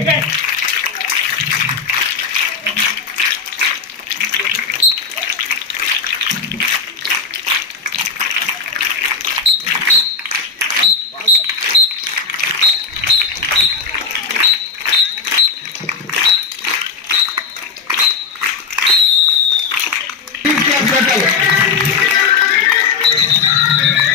ठीक है Thank you.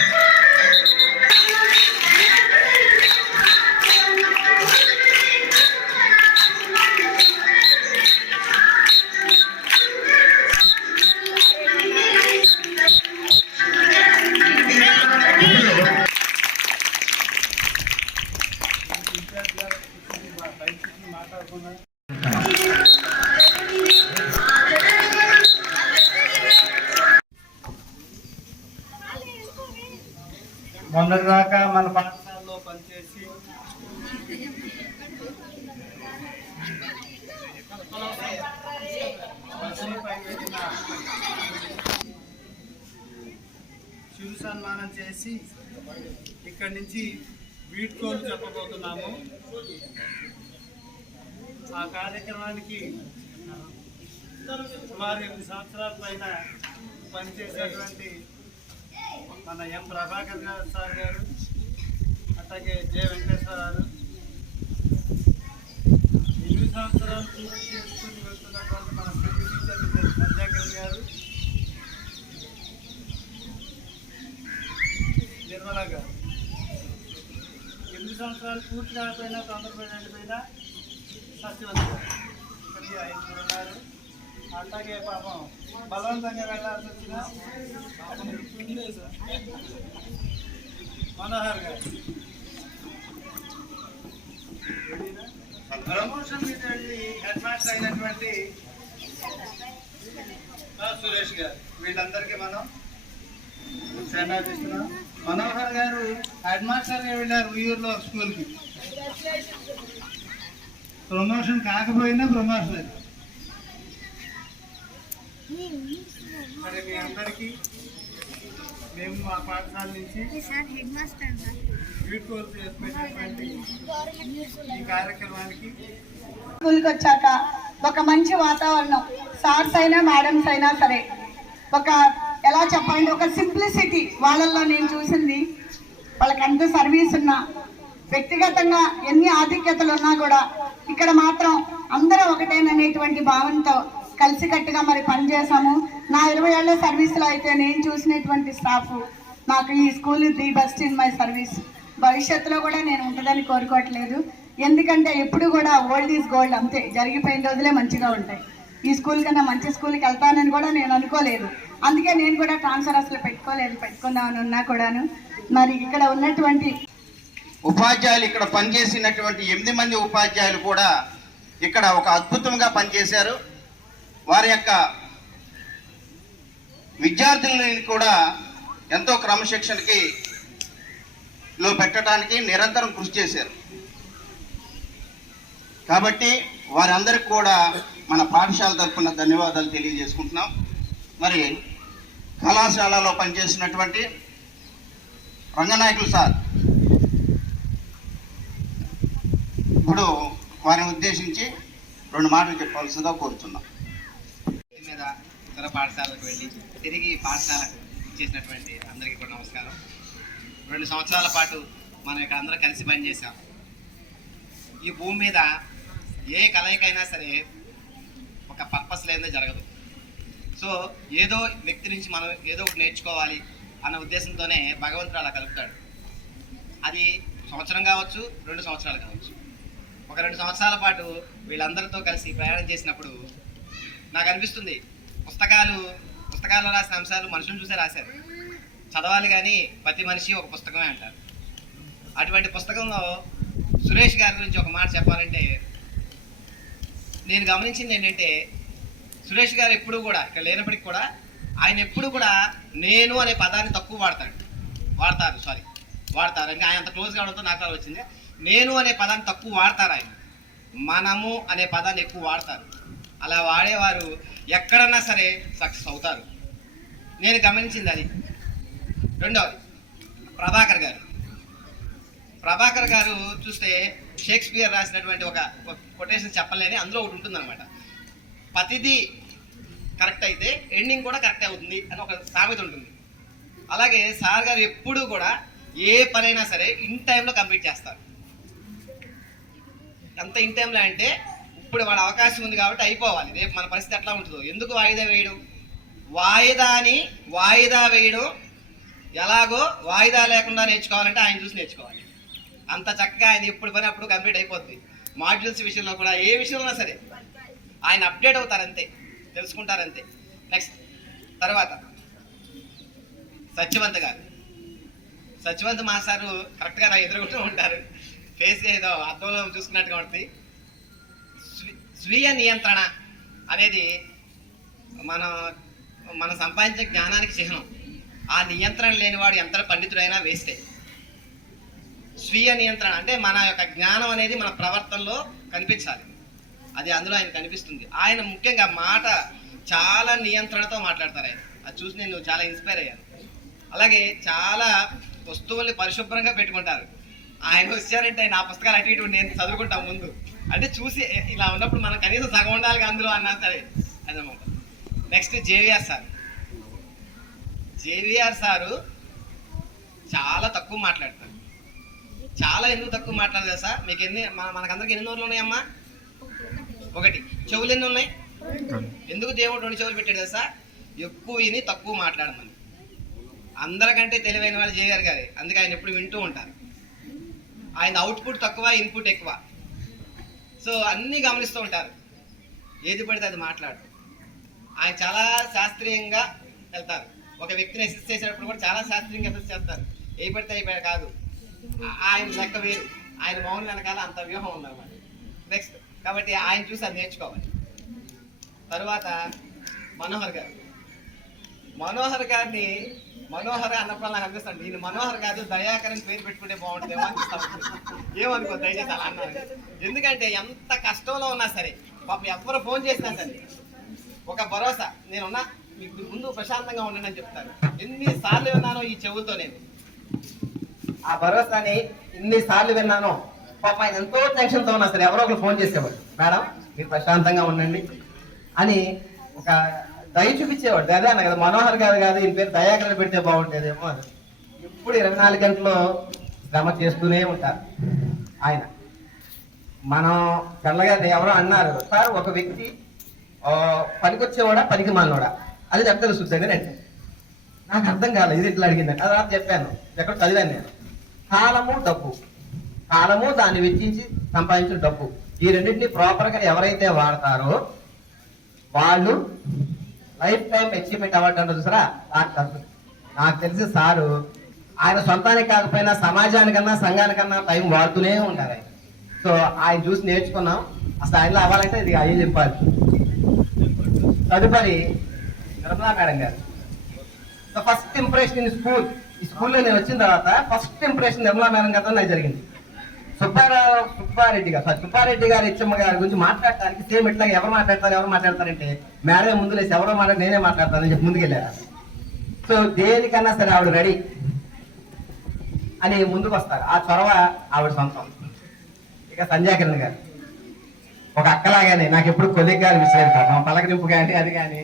మొన్నటిదాకా మన పాఠశాలలో పనిచేసి బస్సులపై చిరు సన్మానం చేసి ఇక్కడి నుంచి వీడ్కోలు చెప్పబోతున్నాము. ఆ కార్యక్రమానికి సుమారు ఎనిమిది సంవత్సరాల పైన పనిచేసేటువంటి మన ఎం ప్రభాకర్ సార్ గారు అట్లాగే జె వెంకటేశ్వర గారు. ఎనిమిది సంవత్సరాలు పూర్తి చేసుకుని వెళ్తున్నటువంటి మన తెలుగు గారు నిర్మల గారు. ఎనిమిది సంవత్సరాలు పూర్తి కాకపోయినా తొందరపడినట్టు పోయినా సత్యవంత గారు. ఇక్కడికి ఐదుగురు ఉన్నారు. అట్లాగే పాపం బలవంతంగా వెళ్ళాల్సి వచ్చిన మనోహర్ గారు. ప్రమోషన్ మీద వెళ్ళి హెడ్ మాస్టర్ అయినటువంటి సురేష్ గారు వీళ్ళందరికీ మనం సేనాధిస్తున్నాం మనోహర్ గారు హెడ్ మాస్టర్గా వెళ్ళారు ఉయ్యూరులో స్కూల్కి. ప్రమోషన్ కాకపోయినా ప్రమోషన్ అది. మరి మీ అందరికీ మేము మా పాఠశాల నుంచి సార్ హెడ్ మాస్టర్ సార్. వీడ్కోలు చేసుకునేటువంటి ఈ కార్యక్రమానికి స్కూల్కి వచ్చాక ఒక మంచి వాతావరణం సార్స్ అయినా మేడమ్స్ అయినా సరే. ఒక ఎలా చెప్పాలంటే ఒక సింప్లిసిటీ వాళ్ళల్లో నేను చూసింది. వాళ్ళకి ఎంత సర్వీస్ ఉన్నా వ్యక్తిగతంగా ఎన్ని ఆధిక్యతలు ఉన్నా కూడా ఇక్కడ మాత్రం అందరూ ఒకటేననేటువంటి భావనతో కలిసికట్టుగా మరి పనిచేసాము నా ఇరవై ఏళ్ళ సర్వీస్లో అయితే నేను చూసినటువంటి స్టాఫ్ నాకు ఈ school the best in my service భవిష్యత్తులో కూడా నేను ఉంటుందని కోరుకోవట్లేదు. ఎందుకంటే ఎప్పుడు కూడా ఓల్డ్ ఈజ్ గోల్డ్ అంతే. జరిగిపోయిన రోజులే మంచిగా ఉంటాయి. ఈ స్కూల్ కన్నా మంచి స్కూల్కి వెళ్తానని కూడా నేను అనుకోలేదు. అందుకే నేను కూడా ట్రాన్స్ఫర్ అసలు పెట్టుకోలేదు. పెట్టుకుందామని ఉన్నా కూడాను. మరి ఇక్కడ ఉన్నటువంటి ఉపాధ్యాయులు ఇక్కడ పనిచేసినటువంటి ఎనిమిది మంది ఉపాధ్యాయులు కూడా ఇక్కడ ఒక అద్భుతంగా పనిచేశారు. వారి యొక్క విద్యార్థులని కూడా ఎంతో క్రమశిక్షణకి లో పెట్టడానికి నిరంతరం కృషి చేశారు. కాబట్టి వారందరికి కూడా మన పాఠశాల తరఫున ధన్యవాదాలు తెలియజేసుకుంటున్నాం. మరి కళాశాలలో పనిచేసినటువంటి రంగనాయకులు సార్ ఇప్పుడు వారిని ఉద్దేశించి రెండు మాటలు చెప్పాల్సిందిగా కోరుతున్నాం మీద ఇతర పాఠశాలకు వెళ్ళి తిరిగి పాఠశాలకు ఇచ్చేసినటువంటి అందరికీ కూడా నమస్కారం. రెండు సంవత్సరాల పాటు మనం ఇక్కడ అందరం కలిసి పనిచేసాం ఈ భూమి మీద ఏ కలయికైనా సరే ఒక పర్పస్ లేనిదే జరగదు. సో ఏదో వ్యక్తి నుంచి మనం ఏదో ఒకటి నేర్చుకోవాలి అన్న ఉద్దేశంతోనే భగవంతుడు అలా కలుపుతాడు. అది సంవత్సరం కావచ్చు రెండు సంవత్సరాలు కావచ్చు. ఒక రెండు సంవత్సరాల పాటు వీళ్ళందరితో కలిసి ప్రయాణం చేసినప్పుడు నాకు అనిపిస్తుంది. పుస్తకాలు పుస్తకాల్లో రాసిన అంశాలు మనుషులను చూసే రాశారు. చదవాలి కానీ ప్రతి మనిషి ఒక పుస్తకమే అంటారు. అటువంటి పుస్తకంలో సురేష్ గారి గురించి ఒక మాట చెప్పాలంటే నేను గమనించింది ఏంటంటే సురేష్ గారు ఎప్పుడు కూడా ఇక్కడ లేనప్పటికి కూడా ఆయన ఎప్పుడు కూడా నేను అనే పదాన్ని తక్కువ వాడతాడు. వాడతారు సారీ వాడతారు. ఇంకా ఆయన అంత క్లోజ్ కావడంతో నాకు అలా వచ్చింది. నేను అనే పదాన్ని తక్కువ వాడతారు ఆయన. మనము అనే పదాన్ని ఎక్కువ వాడతారు. అలా వాడేవారు ఎక్కడన్నా సరే సక్సెస్ అవుతారు. నేను గమనించింది అది. రెండవది ప్రభాకర్ గారు. ప్రభాకర్ గారు చూస్తే షేక్స్పియర్ రాసినటువంటి ఒక కొటేషన్ చెప్పలేని అందులో ఒకటి ఉంటుందన్నమాట. ప్రతిదీ కరెక్ట్ అయితే ఎండింగ్ కూడా కరెక్ట్ అవుతుంది అని ఒక సామెత ఉంటుంది. అలాగే సార్ గారు ఎప్పుడూ కూడా ఏ పనైనా సరే ఇన్ టైంలో కంప్లీట్ చేస్తారు. ఎంత ఇన్ టైంలో అంటే ఇప్పుడు వాడు అవకాశం ఉంది కాబట్టి అయిపోవాలి. రేపు మన పరిస్థితి ఎట్లా ఉంటుందో. ఎందుకు వాయిదా వేయడం? వాయిదాని వాయిదా వేయడం. ఎలాగో వాయిదా లేకుండా నేర్చుకోవాలంటే ఆయన చూసి నేర్చుకోవాలి. అంత చక్కగా ఆయన ఎప్పుడు పని అప్పుడు కంప్లీట్ అయిపోద్ది. మాడ్యూల్స్ విషయంలో కూడా ఏ విషయంలో సరే ఆయన అప్డేట్ అవుతారంతే. తెలుసుకుంటారంతే. నెక్స్ట్ తర్వాత. సత్యవంత్ గారు. సత్యవంత్ మాస్టారు కరెక్ట్గా నా ఎదురుకుంటూ ఉంటారు. ఫేస్ ఏదో అర్థంలో చూసుకున్నట్టుగా ఉంటుంది. స్వీయ నియంత్రణ అనేది మన మనం సంపాదించే జ్ఞానానికి చిహ్నం. ఆ నియంత్రణ లేనివాడు ఎంత పండితుడైనా వేస్తే స్వీయ నియంత్రణ అంటే మన యొక్క జ్ఞానం అనేది మన ప్రవర్తనలో కనిపించాలి. అది అందులో ఆయన కనిపిస్తుంది. ఆయన ముఖ్యంగా మాట చాలా నియంత్రణతో మాట్లాడతారు ఆయన. అది చూసి నేను చాలా ఇన్స్పైర్ అయ్యాను. అలాగే చాలా వస్తువుల్ని పరిశుభ్రంగా పెట్టుకుంటారు. ఆయన వచ్చారంటే ఆ పుస్తకాలు అటు ఇటు నేను చదువుకుంటాను ముందు. అంటే చూసి ఇలా ఉన్నప్పుడు మనం కనీసం సగం ఉండాలి అందులో అన్నా సరే. అదనమాట next JVR sir JVR sir చాలా తక్కువ మాట్లాడతారు. చాలా ఎందుకు తక్కువ మాట్లాడలేదు సార్ మీకు ఎన్ని మన మనకందరికి ఎన్ని నోర్లు ఉన్నాయమ్మా? ఒకటి. చెవులు ఎన్ని ఉన్నాయి? ఎందుకు దేవుడు రెండు చెవులు పెట్టాడు కదా సార్ ఎక్కువ విని తక్కువ మాట్లాడమని. అందరికంటే తెలివైన వాళ్ళు జేవిఆర్ గారే. అందుకే ఆయన ఎప్పుడు వింటూ ఉంటారు. ఆయన అవుట్పుట్ తక్కువ ఇన్పుట్ ఎక్కువ. సో అన్నీ గమనిస్తూ ఉంటారు. ఏది పడితే అది మాట్లాడు. ఆయన చాలా శాస్త్రీయంగా వెళ్తారు. ఒక వ్యక్తిని అసిస్ట్ చేసేటప్పుడు కూడా చాలా శాస్త్రీయంగా అసిస్ట్ చేస్తారు. ఏ పడితే అయిపోయాడు కాదు. ఆయన లెక్క వేరు. ఆయన మౌన్ వెనకాల అంత వ్యూహం ఉందన్నమాట. నెక్స్ట్ కాబట్టి ఆయన చూసి అది నేర్చుకోవాలి. తరువాత మనోహర్ గారు. మనోహర్ గారిని మనోహర్ అన్నప్పుడు నాకు అనిపిస్తాను నేను మనోహర్ కాదు దయాకరని పేరు పెట్టుకుంటే బాగుంటుందేమో అనిపిస్తాను ఏమనుకో దయచేసి అలా అన్నాను. ఎందుకంటే ఎంత కష్టంలో ఉన్నా సరే పాప ఎవరు ఫోన్ చేసినా సరే ఒక భరోసా. నేనున్నా మీకు ముందు ప్రశాంతంగా ఉండండి అని చెప్తాను. ఎన్నిసార్లు విన్నానో ఈ చెవులతో నేను. ఆ భరోసాని ఎన్నిసార్లు విన్నానో పాప ఆయన ఎంతో టెన్షన్తో ఉన్నా సరే ఎవరో ఒకరు ఫోన్ చేసేవాడు మేడం మీరు ప్రశాంతంగా ఉండండి అని ఒక దయ చూపించేవాడు. అదే అన్న కదా మనోహర్ గారు కాదు ఈయన పేరు దయాకరణ పెడితే బాగుంటుందేమో అని. ఇప్పుడు ఇరవై నాలుగు గంటలు శ్రమ చేస్తూనే ఉంటారు ఆయన. మనం కళ్ళగారిని ఎవరో అన్నారు సార్ ఒక వ్యక్తి పనికొచ్చేవాడా పనికి మాలినోడా? అది చెప్తారు శుద్ధంగా నేను. నాకు అర్థం కాలేదు ఇది ఇట్లా అడిగింది అది రాత్రి చెప్పాను ఎక్కడ చదివాను నేను. కాలము డబ్బు. కాలము దాన్ని వెచ్చించి సంపాదించిన డబ్బు. ఈ రెండింటిని ప్రాపర్గా ఎవరైతే వాడతారో వాళ్ళు లైఫ్ టైం అచీవ్మెంట్ అవార్డు అంటే చూసారా? నాకు తెలుసు. నాకు తెలిసి సారు ఆయన సొంతానికి కాకపోయినా సమాజానికన్నా సంఘానికన్నా టైం వాడుతూనే ఉంటారు ఆయన. సో ఆయన చూసి నేర్చుకున్నాం. అసలు ఆయనలో అవ్వాలంటే ఇది అయ్యి చెప్పాలి. తదుపరి నిర్మలా మేడం గారు. The first impression in school ఈ స్కూల్లో నేను వచ్చిన తర్వాత ఫస్ట్ ఇంప్రెషన్ నిర్మలా మేడం గారితో నాకు జరిగింది. సుబ్బారావు సుబ్బారెడ్డి గారు. సారీ సుబ్బారెడ్డి గారు ఇచ్చమ్మ గారి గురించి మాట్లాడటానికి సేమ్ ఇట్లా ఎవరు మాట్లాడతారు ఎవరు మాట్లాడతారంటే మేడమే ముందు లేసి ఎవరో మాట్లాడి నేనే మాట్లాడతానని చెప్పి ముందుకెళ్ళారు సో దేనికన్నా సరే ఆవిడ రెడీ అని ముందుకు వస్తారు. ఆ చొరవ ఆవిడ సొంతం. ఇక సంజయ్ కిరణ్ గారు. ఒక అక్కలాగానే నాకు ఎప్పుడు కొద్దిగా అనిపించలేదు పాపం పలకరింపు కానీ అది కానీ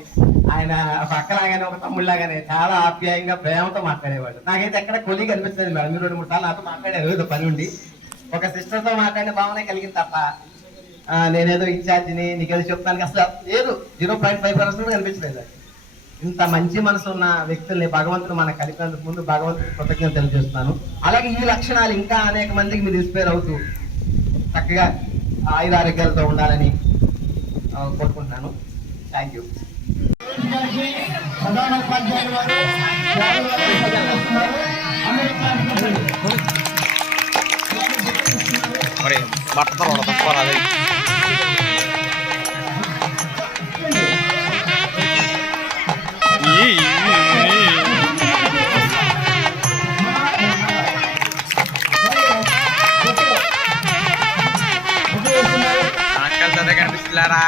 ఆయన ఒక అక్కలాగానే ఒక తమ్ముళ్ళలాగానే చాలా ఆప్యాయంగా ప్రేమతో మాట్లాడేవాడు నాకైతే ఎక్కడ కొలిగ్ అనిపిస్తుంది మేడం. మీరు రెండు మూడు సార్లు నాతో మాట్లాడారు ఏదో పని ఉండి. ఒక సిస్టర్తో మాట్లాడిన భావనే కలిగింది తప్ప నేనేదో ఇన్ఛార్జిని నీకేదో చెప్తానికి అసలు లేదు. జీరో పాయింట్ ఫైవ్ పర్సెంట్ కూడా కనిపించలేదు ఇంత మంచి మనసు ఉన్న వ్యక్తుల్ని భగవంతుడు మనకు కలిపినందుకు ముందు భగవంతుడు కృతజ్ఞత తెలియజేస్తున్నాను. అలాగే ఈ లక్షణాలు ఇంకా అనేక మందికి మీరు ఇన్స్పైర్ అవుతూ చక్కగా ఆయుధ ఆరోగ్యాలతో ఉండాలని కోరుకుంటున్నాను. థ్యాంక్ యూ ప్రధాన ఉపాధ్యాయులు వారు మరి బట్టలు తప్పరాలి కనిపిస్తున్నారా